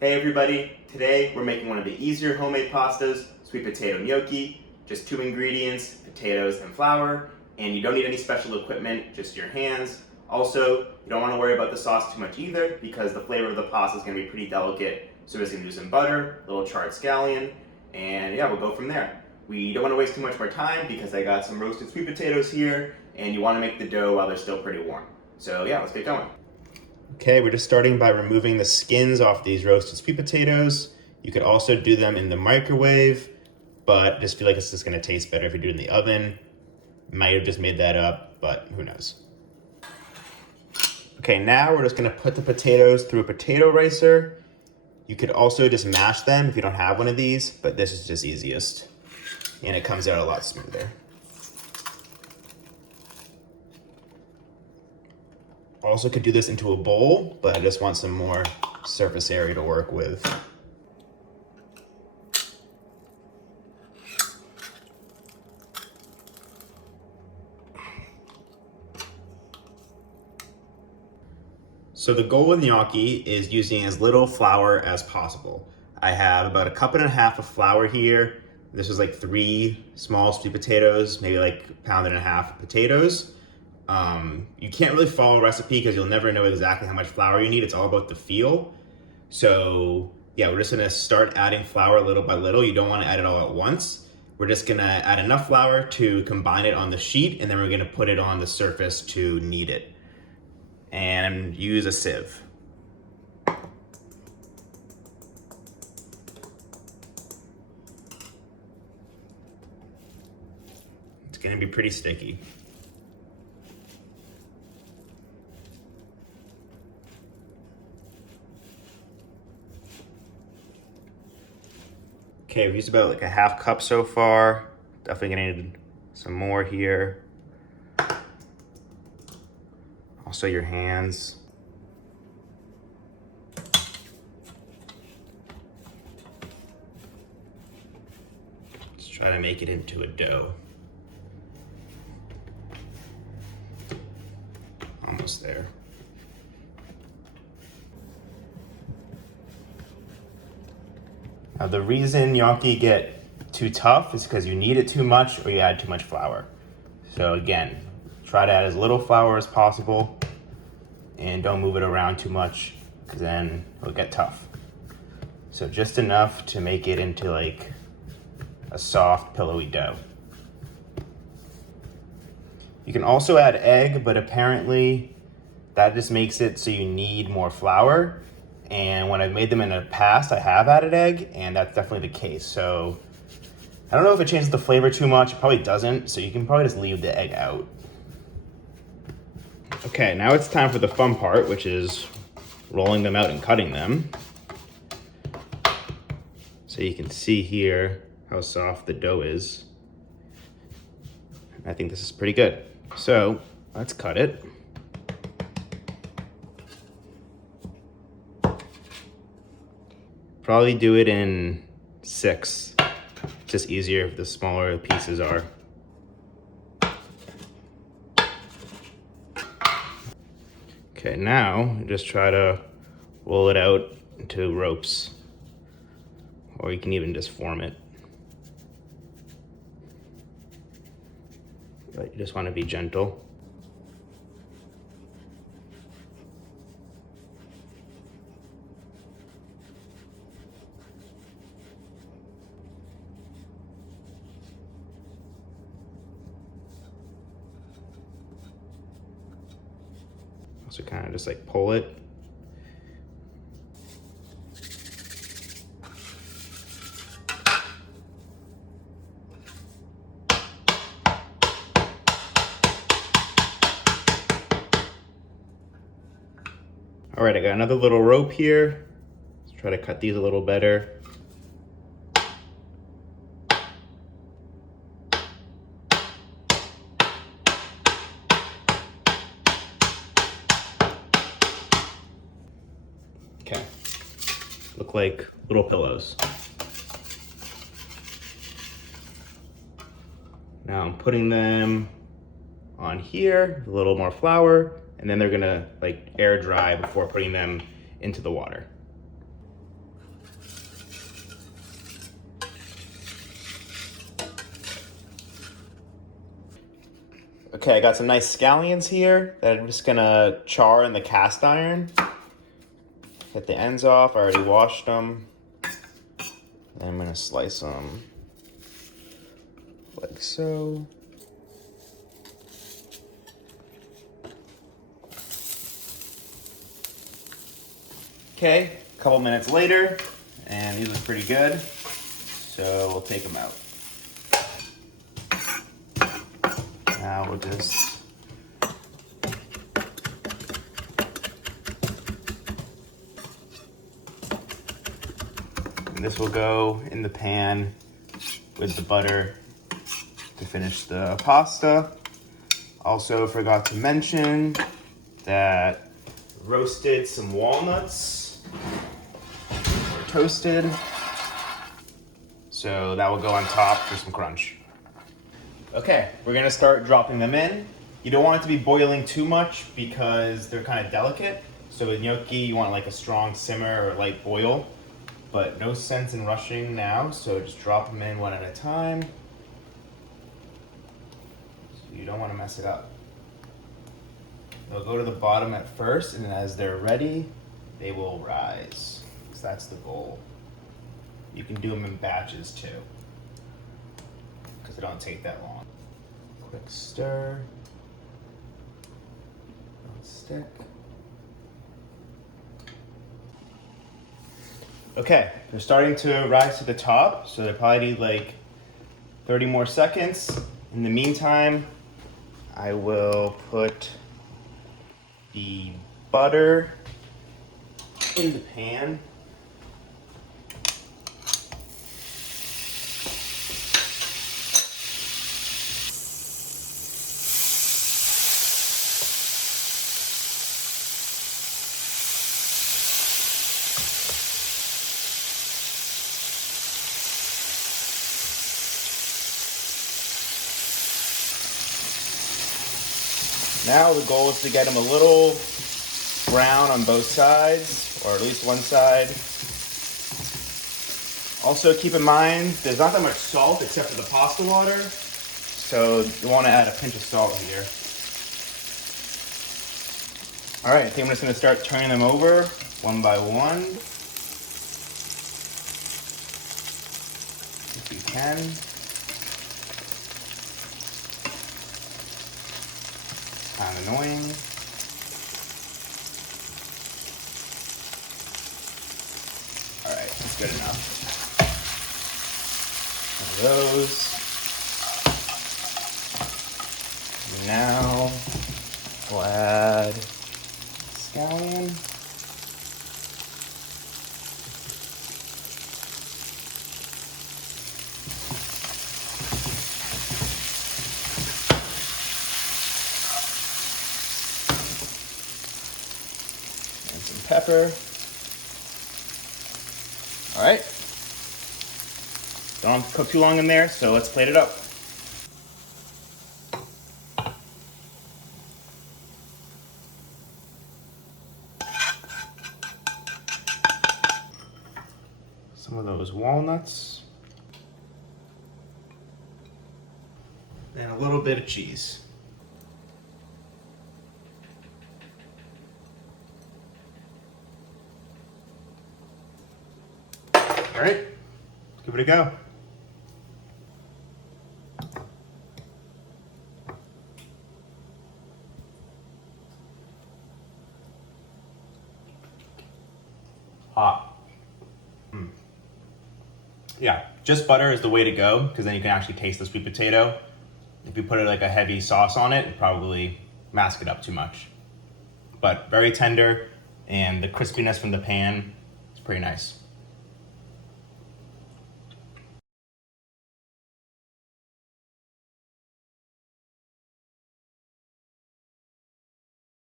Hey everybody, today we're making one of the easier homemade pastas, sweet potato gnocchi. Just 2 ingredients, potatoes and flour, and you don't need any special equipment, just your hands. Also, you don't want to worry about the sauce too much either because the flavor of the pasta is going to be pretty delicate. So we're just going to do some butter, a little charred scallion, and yeah, we'll go from there. We don't want to waste too much more time because I got some roasted sweet potatoes here, and you want to make the dough while they're still pretty warm. So yeah, let's get going. Okay, we're just starting by removing the skins off these roasted sweet potatoes. You could also do them in the microwave, but I just feel like it's just gonna taste better if you do it in the oven. Might have just made that up, but who knows. Okay, now we're just gonna put the potatoes through a potato ricer. You could also just mash them if you don't have one of these, but this is just easiest. And it comes out a lot smoother. Also could do this into a bowl, but I just want some more surface area to work with. So the goal with gnocchi is using as little flour as possible. I have about 1.5 cups of flour here. This is like 3 small sweet potatoes, maybe like 1.5 pounds of potatoes. You can't really follow a recipe because you'll never know exactly how much flour you need. It's all about the feel. So yeah, we're just gonna start adding flour little by little. You don't wanna add it all at once. We're just gonna add enough flour to combine it on the sheet, and then we're gonna put it on the surface to knead it. And use a sieve. It's gonna be pretty sticky. Okay, we've used about like 1/2 cup so far. Definitely gonna need some more here. Also your hands. Let's try to make it into a dough. Almost there. Now the reason gnocchi get too tough is because you knead it too much or you add too much flour. So again, try to add as little flour as possible and don't move it around too much because then it'll get tough. So just enough to make it into like a soft, pillowy dough. You can also add egg, but apparently that just makes it so you need more flour. And when I've made them in the past, I have added egg, and that's definitely the case. So I don't know if it changes the flavor too much. It probably doesn't, so you can probably just leave the egg out. Okay, now it's time for the fun part, which is rolling them out and cutting them. So you can see here how soft the dough is. I think this is pretty good. So let's cut it. Probably do it in 6. It's just easier if the smaller the pieces are. Okay, now just try to roll it out into ropes, or you can even just form it. But you just want to be gentle. So kind of just like pull it. All right, I got another little rope here. Let's try to cut these a little better. Okay, look like little pillows. Now I'm putting them on here, a little more flour, and then they're gonna like air dry before putting them into the water. Okay, I got some nice scallions here that I'm just gonna char in the cast iron. Get the ends off, I already washed them. Then I'm gonna slice them like so. Okay, a couple minutes later, and these look pretty good. So we'll take them out. Now we'll just and this will go in the pan with the butter to finish the pasta. Also forgot to mention that roasted some walnuts or toasted. So that will go on top for some crunch. Okay, we're gonna start dropping them in. You don't want it to be boiling too much because they're kind of delicate. So with gnocchi, you want like a strong simmer or light boil, but no sense in rushing now. So just drop them in one at a time. So you don't want to mess it up. They'll go to the bottom at first, and as they're ready, they will rise. So that's the goal. You can do them in batches too, because they don't take that long. Quick stir. Don't stick. Okay, they're starting to rise to the top, so they probably need like 30 more seconds. In the meantime, I will put the butter in the pan. Now the goal is to get them a little brown on both sides, or at least one side. Also keep in mind, there's not that much salt except for the pasta water, so you want to add a pinch of salt here. All right, I think I'm just going to start turning them over one by one. If you can. Kind of annoying. All right, that's good enough. One of those. Now we'll add scallion. And some pepper. All right. Don't cook too long in there, so let's plate it up. Some of those walnuts. And a little bit of cheese. All right, give it a go. Hot. Yeah, just butter is the way to go because then you can actually taste the sweet potato. If you put like a heavy sauce on it, it'd probably mask it up too much. But very tender, and the crispiness from the pan is pretty nice.